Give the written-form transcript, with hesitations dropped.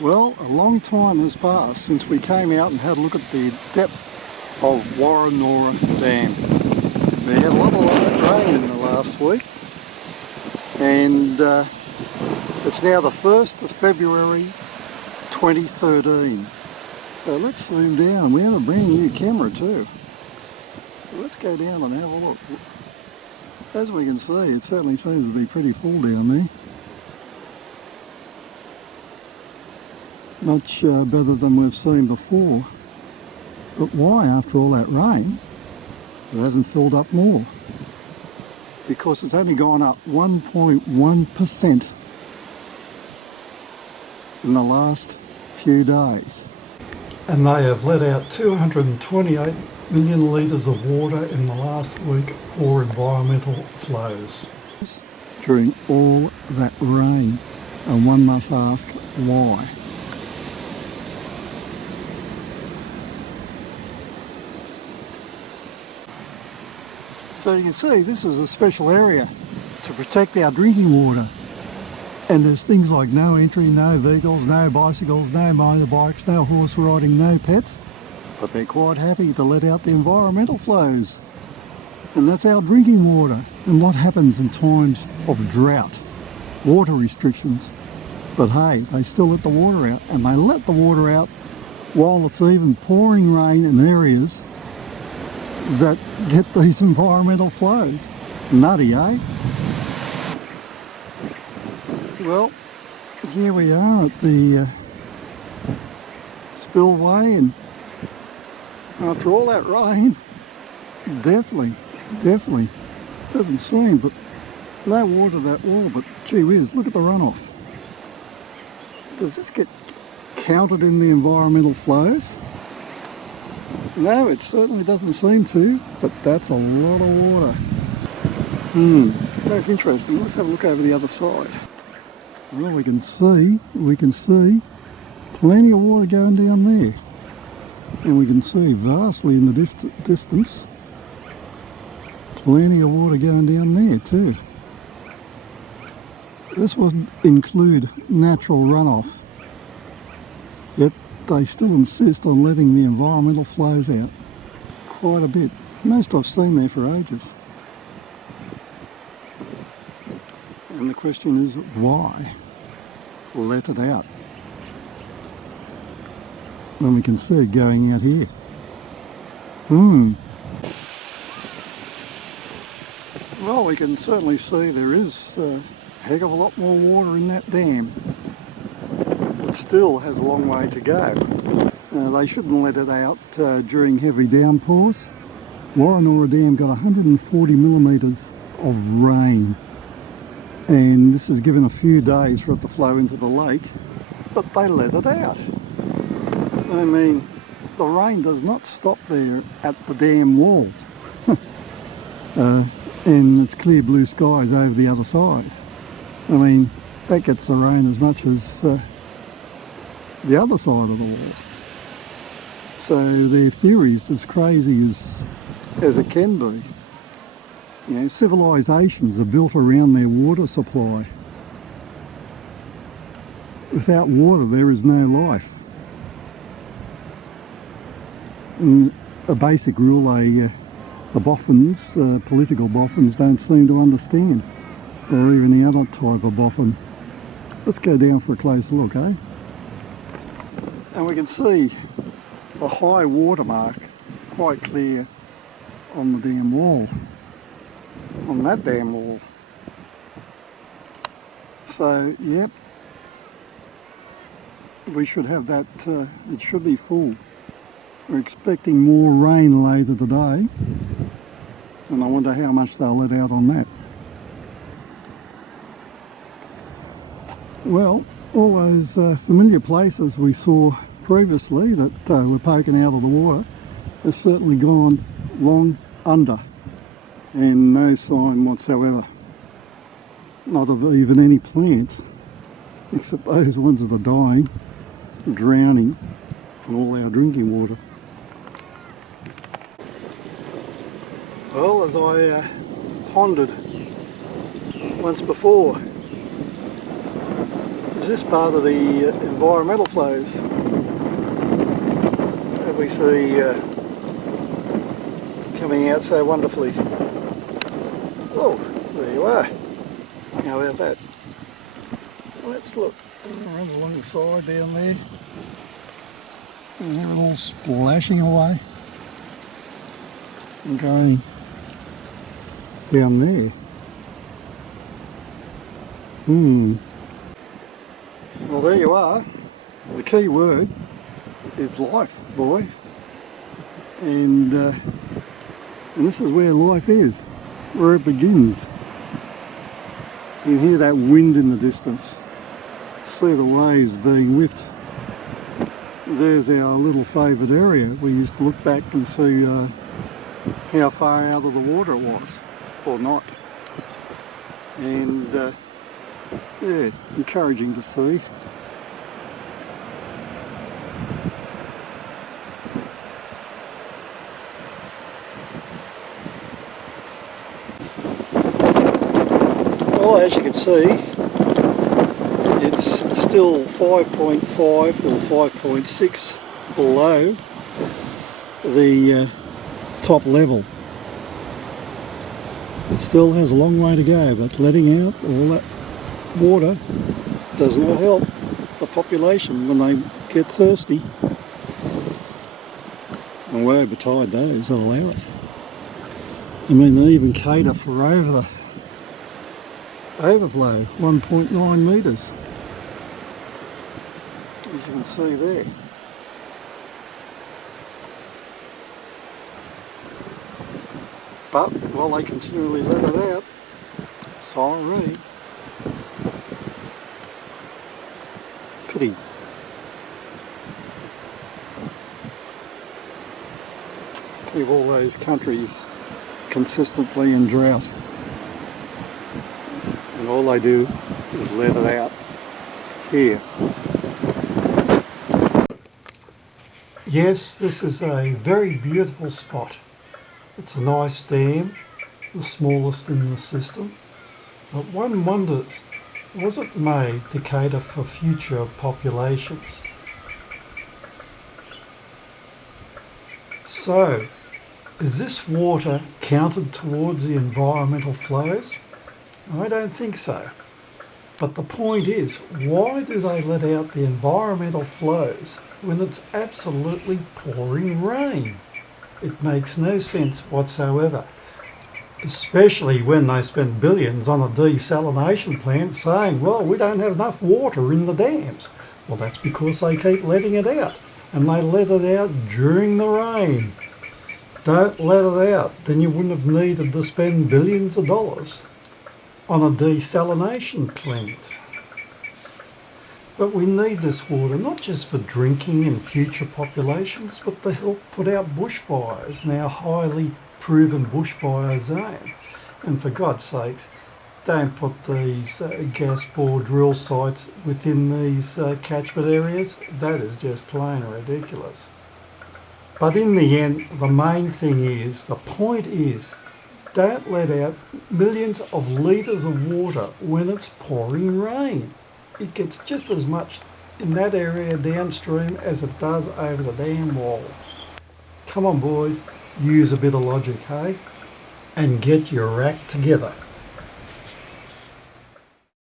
Well, a long time has passed since we came out and had a look at the depth of Woronora Dam. We had a lot of rain in the last week, and it's now the 1st of February 2013. So let's zoom down. We have a brand new camera too. Let's go down and have a look. As we can see, it certainly seems to be pretty full down there. Much better than we've seen before. But why, after all that rain, it hasn't filled up more? Because it's only gone up 1.1% in the last few days. And they have let out 228 million litres of water in the last week for environmental flows. During all that rain, and one must ask why. So you can see this is a special area to protect our drinking water. And there's things like no entry, no vehicles, no bicycles, no motorbikes, no horse riding, no pets. But they're quite happy to let out the environmental flows. And that's our drinking water. And what happens in times of drought? Water restrictions. But hey, they still let the water out. And they let the water out while it's even pouring rain in areas that get these environmental flows. Nutty, eh? Well, here we are at the spillway, and after all that rain, definitely, doesn't seem, but no water that well, but gee whiz, look at the runoff. Does this get counted in the environmental flows? No, it certainly doesn't seem to, but that's a lot of water. That's interesting. Let's have a look over the other side. Well, we can see plenty of water going down there. And we can see vastly in the distance, plenty of water going down there too. This wouldn't include natural runoff, yet they still insist on letting the environmental flows out quite a bit. Most I've seen there for ages. And the question is, why let it out when we can see it going out here? Well, we can certainly see there is a heck of a lot more water in that dam. It still has a long way to go. They shouldn't let it out during heavy downpours. Woronora Dam got 140 millimetres of rain, and this is given a few days for it to flow into the lake, but they let it out. I mean, the rain does not stop there at the dam wall. And it's clear blue skies over the other side. I mean, that gets the rain as much as the other side of the wall. So their theory's as crazy as it can be. You know, civilisations are built around their water supply. Without water, there is no life. And a basic rule the boffins, political boffins, don't seem to understand, or even the other type of boffin. Let's go down for a closer look, eh? And we can see the high water mark quite clear on the dam wall, on that dam wall. So, yep, we should have that, it should be full. We're expecting more rain later today, and I wonder how much they'll let out on that. Well, all those familiar places we saw previously that were poking out of the water have certainly gone long under, and no sign whatsoever, not of even any plants, except those ones that are dying, drowning in all our drinking water. Well, as I pondered once before, this is this part of the environmental flows that we see coming out so wonderfully. Oh, there you are. How about that? Let's look. Runs along the side down there. And hear it all splashing away and going down there. Well, there you are. The key word is life, boy. And this is where life is, where it begins. You can hear that wind in the distance. See the waves being whipped. There's our little favourite area. We used to look back and see how far out of the water it was, or not. And yeah, encouraging to see. Well, as you can see, it's still 5.5 or 5.6 below the top level. Still has a long way to go, but letting out all that water does not help the population when they get thirsty. And way over tide those that allow it. I mean, they even cater for overflow, 1.9 metres. As you can see there. But while they continually let it out, sorry. Pity. Keep all those countries consistently in drought. And all they do is let it out here. Yes, this is a very beautiful spot. It's a nice dam, the smallest in the system, but one wonders, was it made to cater for future populations? So, is this water counted towards the environmental flows? I don't think so. But the point is, why do they let out the environmental flows when it's absolutely pouring rain? It makes no sense whatsoever, especially when they spend billions on a desalination plant saying, well, we don't have enough water in the dams. Well, that's because they keep letting it out, and they let it out during the rain. Don't let it out, then you wouldn't have needed to spend billions of dollars on a desalination plant. But we need this water not just for drinking in future populations, but to help put out bushfires in our highly proven bushfire zone. And for God's sakes, don't put these gas bore drill sites within these catchment areas. That is just plain ridiculous. But in the end, the main thing is, the point is, don't let out millions of litres of water when it's pouring rain. It gets just as much in that area downstream as it does over the dam wall. Come on boys, use a bit of logic, hey? And get your act together.